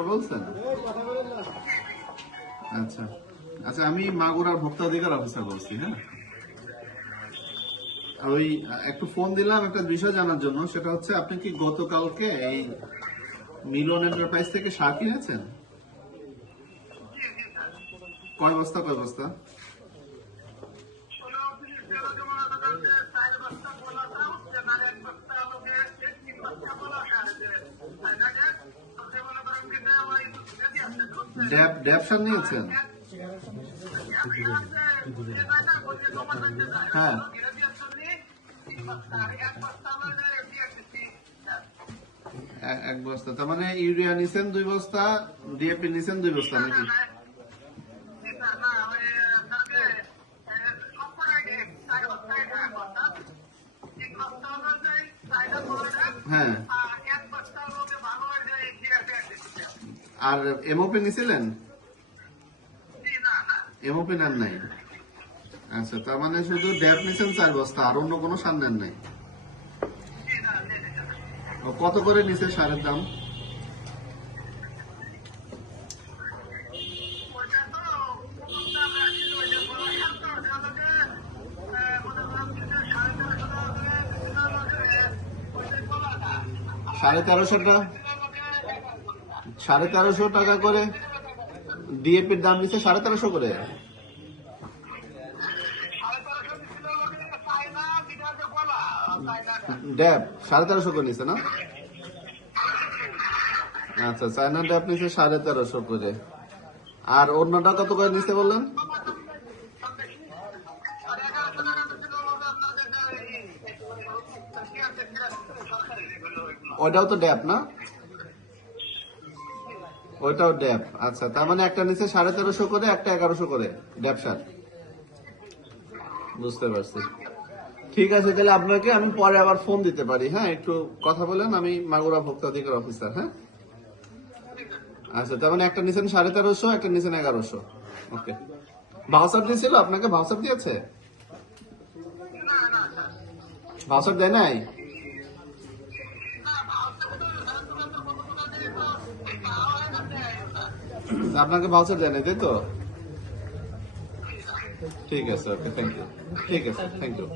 Number বলছেন? আচ্ছা আচ্ছা, আমি মাগুরার ভোক্তা অধিকার অফিসার বলছি। হ্যাঁ, ওই একটু ফোন দিলাম একটা বিষয় জানার জন্য। সেটা হচ্ছে, আপনি কি গতকালকে এই মিলন এন্টারপ্রাইজ থেকে সার কিনেছেন? কয় বস্তা কয় বস্তা? ড্যাব সার নিয়েছেন? হ্যাঁ, এক বস্তা। তার মানে ইউরিয়া নিছেন 2 বস্তা, ডিএপি নিছেন 2 বস্তা নাকি? হ্যাঁ, আর এমওপি নিছিলেন? এমওপি নেন নাই? আচ্ছা, তার মানে শুধু ড্যাপ নিছেন 4 বস্তা, আর অন্য কোনো সার নেন নাই? কত করে নিছে সারের দাম? $1350 করে ডিএপির দাম নিচ্ছে, 1350 করে। ড্যাব 1350 করে নিচ্ছে না? আচ্ছা, চায়না ড্যাব নিচ্ছে 1350 করে। আর অন্যটা কত করে নিচ্ছে বললেন? ওইটাও তো ড্যাব না? ওইটাও ড্যাব। আচ্ছা, তার মানে একটা নিচ্ছে 1350 করে, একটা 1100 করে ড্যাব সার। বুঝতে পারছি। ঠিক আছে, তাহলে আপনাকে আমি পরে আবার ফোন দিতে পারি। হ্যাঁ, একটু কথা বলেন। আমি মাগুরা ভোক্তা অধিকার অফিসার। হ্যাঁ, আচ্ছা, তার মানে একটা নিছেন 1350, একটা নিছেন 1100। ওকে। ভাউচার দিয়েছিল আপনাকে? ভাউচার দিয়েছে? ভাউচার দেয় নাই? আপনাকে ভাউচার দেয় নাই, তাই তো? ঠিক আছে, ওকে, থ্যাংক ইউ। ঠিক আছে, থ্যাংক ইউ।